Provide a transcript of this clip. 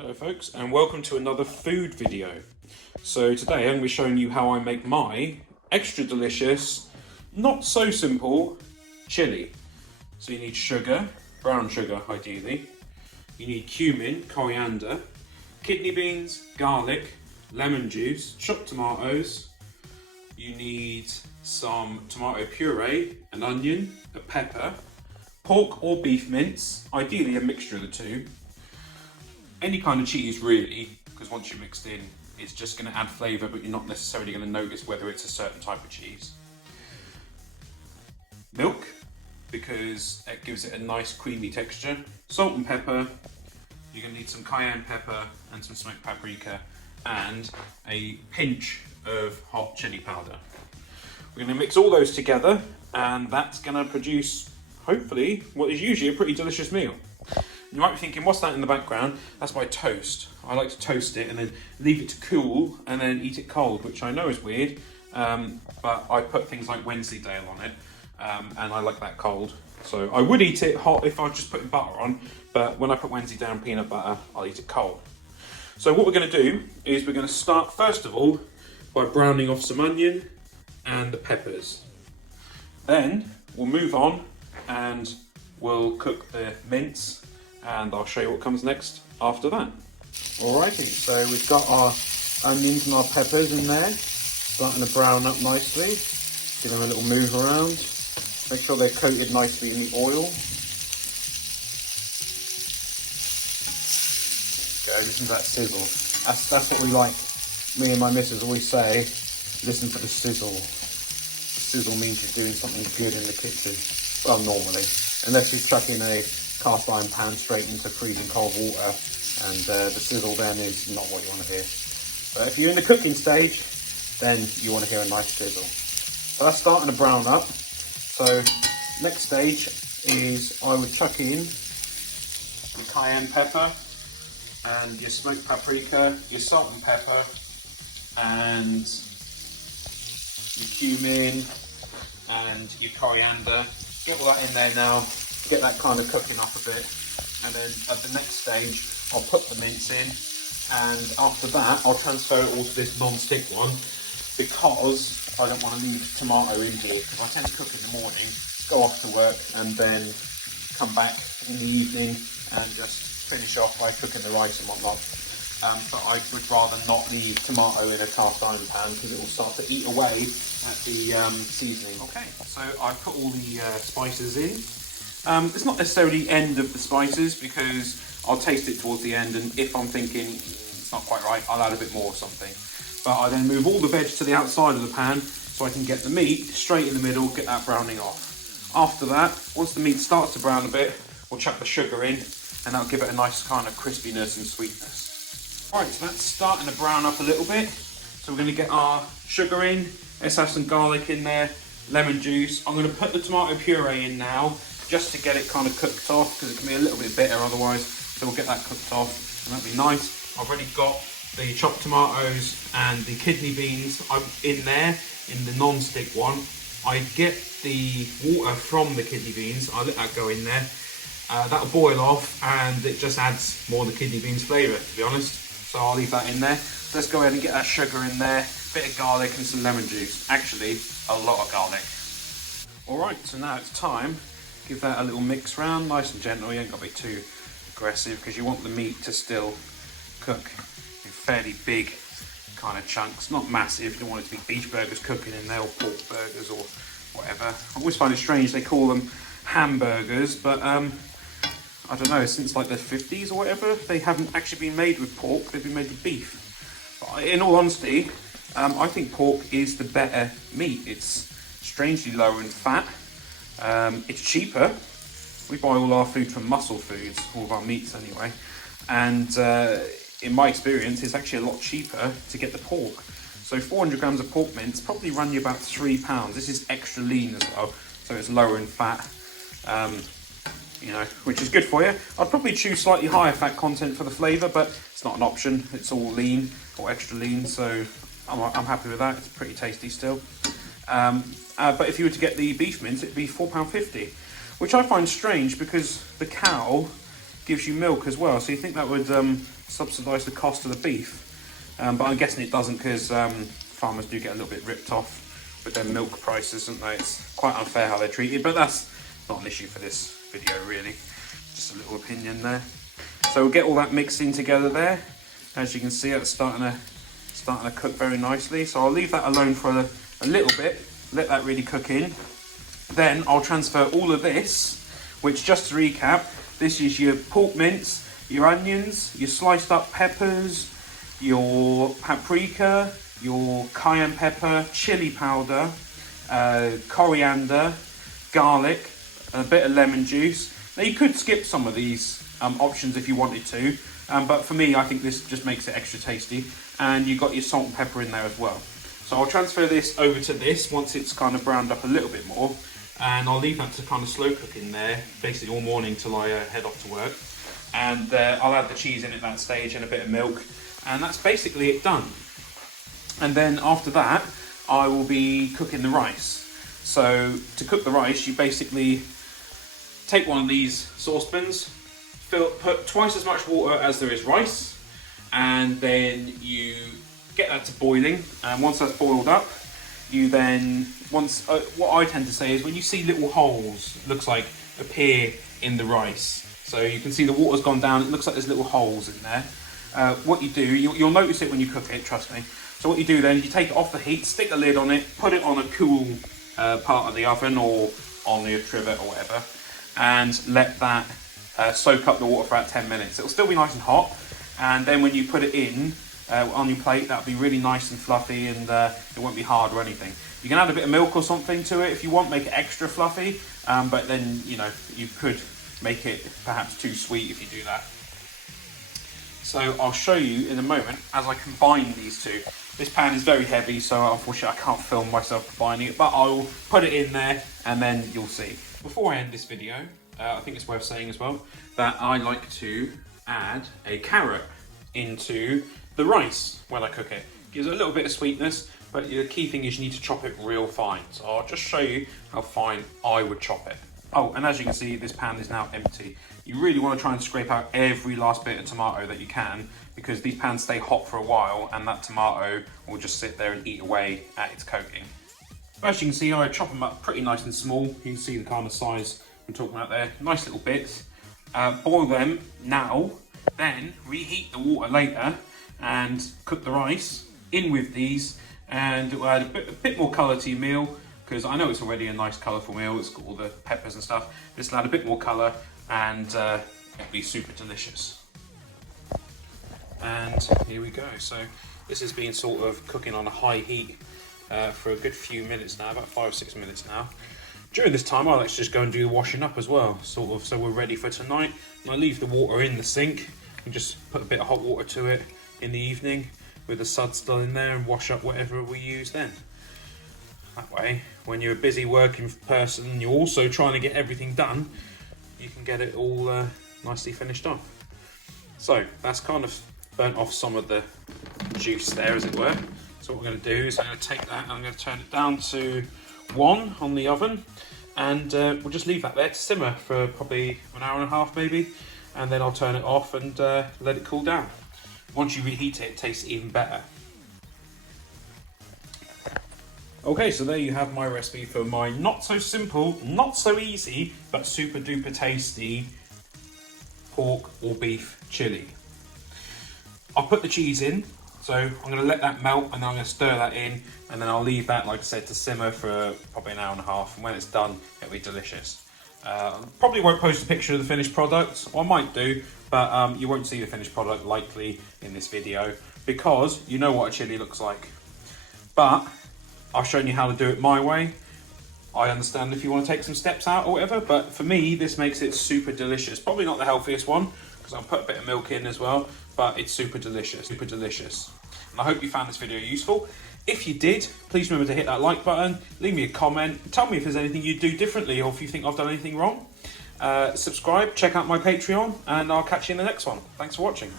Hello folks, and welcome to another food video. So today I'm going to be showing you how I make my extra delicious, not so simple, chili. So you need sugar, brown sugar ideally. You need cumin, coriander, kidney beans, garlic, lemon juice, chopped tomatoes. You need some tomato puree, an onion, a pepper, pork or beef mince, ideally a mixture of the two. Any kind of cheese really, because once you're mixed in, it's just going to add flavour, but you're not necessarily going to notice whether it's a certain type of cheese. Milk, because it gives it a nice creamy texture. Salt and pepper. You're going to need some cayenne pepper and some smoked paprika and a pinch of hot chili powder. We're going to mix all those together, and that's going to produce, hopefully, what is usually a pretty delicious meal. You might be thinking, what's that in the background? That's my toast. I like to toast it and then leave it to cool and then eat it cold, which I know is weird, but I put things like Wensleydale on it, and I like that cold. So I would eat it hot if I was just putting butter on, but when I put Wensleydale and peanut butter, I'll eat it cold. So what we're going to do is we're going to start, first of all, by browning off some onion and the peppers. Then we'll move on and we'll cook the mince, and I'll show you what comes next after that. Alrighty, so we've got our onions and our peppers in there, starting to brown up nicely. Give them a little move around. Make sure they're coated nicely in the oil. There you go, listen to that sizzle. That's what we like. Me and my missus always say, listen for the sizzle. The sizzle means you're doing something good in the kitchen. Well, normally. Unless you're chucking a cast iron pan straight into freezing cold water, and the sizzle then is not what you want to hear. But if you're in the cooking stage, then you want to hear a nice sizzle. So that's starting to brown up. So next stage is I would chuck in the cayenne pepper and your smoked paprika, your salt and pepper, and your cumin and your coriander. Get all that in there now. Get that kind of cooking up a bit, and then at the next stage I'll put the mince in, and after that I'll transfer it all to this non-stick one, because I don't want to leave tomato in here, because I tend to cook in the morning, go off to work, and then come back in the evening and just finish off by cooking the rice and whatnot. But I would rather not leave tomato in a cast iron pan, because it will start to eat away at the seasoning. Okay, so I've put all the spices in. It's not necessarily end of the spices, because I'll taste it towards the end, and if I'm thinking it's not quite right, I'll add a bit more or something. But I then move all the veg to the outside of the pan so I can get the meat straight in the middle, get that browning off. After that, once the meat starts to brown a bit, we'll chuck the sugar in, and that'll give it a nice kind of crispiness and sweetness. Alright, so that's starting to brown up a little bit. So we're going to get our sugar in, let's have some garlic in there, lemon juice. I'm going to put the tomato puree in now, just to get it kind of cooked off, because it can be a little bit bitter otherwise. So we'll get that cooked off, and that'll be nice. I've already got the chopped tomatoes and the kidney beans in there, in the non-stick one. I get the water from the kidney beans, I let that go in there. That'll boil off, and it just adds more of the kidney beans flavour, to be honest. So I'll leave that in there. Let's go ahead and get that sugar in there, bit of garlic and some lemon juice. Actually, a lot of garlic. Alright, so now it's time. Give that a little mix round, nice and gentle. You ain't got to be too aggressive, because you want the meat to still cook in fairly big kind of chunks. Not massive, you don't want it to be beef burgers cooking in there, or pork burgers or whatever. I always find it strange they call them hamburgers, but I don't know, since like the 50s or whatever, they haven't actually been made with pork, they've been made with beef. But in all honesty, I think pork is the better meat. It's strangely lower in fat. It's cheaper. We buy all our food from Muscle Foods, all of our meats anyway, and in my experience it's actually a lot cheaper to get the pork. So 400 grams of pork mince probably run you about £3. This is extra lean as well, so it's lower in fat, you know, which is good for you. I'd probably choose slightly higher fat content for the flavour, but it's not an option. It's all lean or extra lean, so I'm happy with that. It's pretty tasty still. But if you were to get the beef mince, it'd be £4.50, which I find strange, because the cow gives you milk as well. So you think that would subsidise the cost of the beef. But I'm guessing it doesn't, because farmers do get a little bit ripped off with their milk prices, don't they? It's quite unfair how they're treated, but that's not an issue for this video really. Just a little opinion there. So we'll get all that mixed in together there. As you can see, it's starting to cook very nicely. So I'll leave that alone for a little bit, let that really cook in. Then I'll transfer all of this, which, just to recap, this is your pork mince, your onions, your sliced up peppers, your paprika, your cayenne pepper, chili powder, coriander, garlic, a bit of lemon juice. Now you could skip some of these options if you wanted to, but for me I think this just makes it extra tasty. And you've got your salt and pepper in there as well. So I'll transfer this over to this once it's kind of browned up a little bit more, and I'll leave that to kind of slow cook in there basically all morning till I head off to work. And I'll add the cheese in at that stage and a bit of milk, and that's basically it done. And then after that I will be cooking the rice. So to cook the rice, you basically take one of these saucepans, put twice as much water as there is rice, and then you get that to boiling. And once that's boiled up, you then, what I tend to say is when you see little holes, looks like, appear in the rice, so you can see the water's gone down, it looks like there's little holes in there. What you do, you'll notice it when you cook it, trust me. So what you do then, you take it off the heat, stick a lid on it, put it on a cool part of the oven or on the trivet or whatever, and let that soak up the water for about 10 minutes. It'll still be nice and hot, and then when you put it in on your plate, that'll be really nice and fluffy, and it won't be hard or anything. You can add a bit of milk or something to it if you want, make it extra fluffy, but then, you know, you could make it perhaps too sweet if you do that. So I'll show you in a moment as I combine these two. This pan is very heavy, so unfortunately I can't film myself combining it, but I'll put it in there and then you'll see. Before I end this video, I think it's worth saying as well that I like to add a carrot into the rice when I cook it. Gives it a little bit of sweetness, but the key thing is you need to chop it real fine. So I'll just show you how fine I would chop it. Oh, and as you can see, this pan is now empty. You really want to try and scrape out every last bit of tomato that you can, because these pans stay hot for a while and that tomato will just sit there and eat away at its coating. As you can see, I chop them up pretty nice and small. You can see the kind of size I'm talking about there. Nice little bits. Boil them now, then reheat the water later and cook the rice in with these, and it will add a bit more colour to your meal, because I know it's already a nice colourful meal. It's got all the peppers and stuff. This will add a bit more colour, and it'll be super delicious. And here we go. So this has been sort of cooking on a high heat for a good few minutes now, about 5 or 6 minutes now. During this time, I like to just go and do the washing up as well, sort of, so we're ready for tonight. And I leave the water in the sink and just put a bit of hot water to it in the evening with the suds still in there, and wash up whatever we use then. That way, when you're a busy working person and you're also trying to get everything done, you can get it all nicely finished off. So that's kind of burnt off some of the juice there, as it were. So what we're going to do is I'm going to take that and I'm going to turn it down to 1 on the oven, and we'll just leave that there to simmer for probably an hour and a half maybe, and then I'll turn it off and let it cool down. Once you reheat it, it tastes even better. Okay, so there you have my recipe for my not so simple, not so easy, but super duper tasty pork or beef chili. I'll put the cheese in, so I'm going to let that melt, and then I'm going to stir that in, and then I'll leave that, like I said, to simmer for probably an hour and a half, and when it's done, it'll be delicious. Probably won't post a picture of the finished product, or I might do, but you won't see the finished product likely in this video, because you know what a chili looks like. But I've shown you how to do it my way. I understand if you want to take some steps out or whatever, but for me, this makes it super delicious. Probably not the healthiest one, because I'll put a bit of milk in as well, but it's super delicious, super delicious. And I hope you found this video useful. If you did, please remember to hit that like button, leave me a comment, tell me if there's anything you'd do differently, or if you think I've done anything wrong. Subscribe, check out my Patreon, and I'll catch you in the next one. Thanks for watching.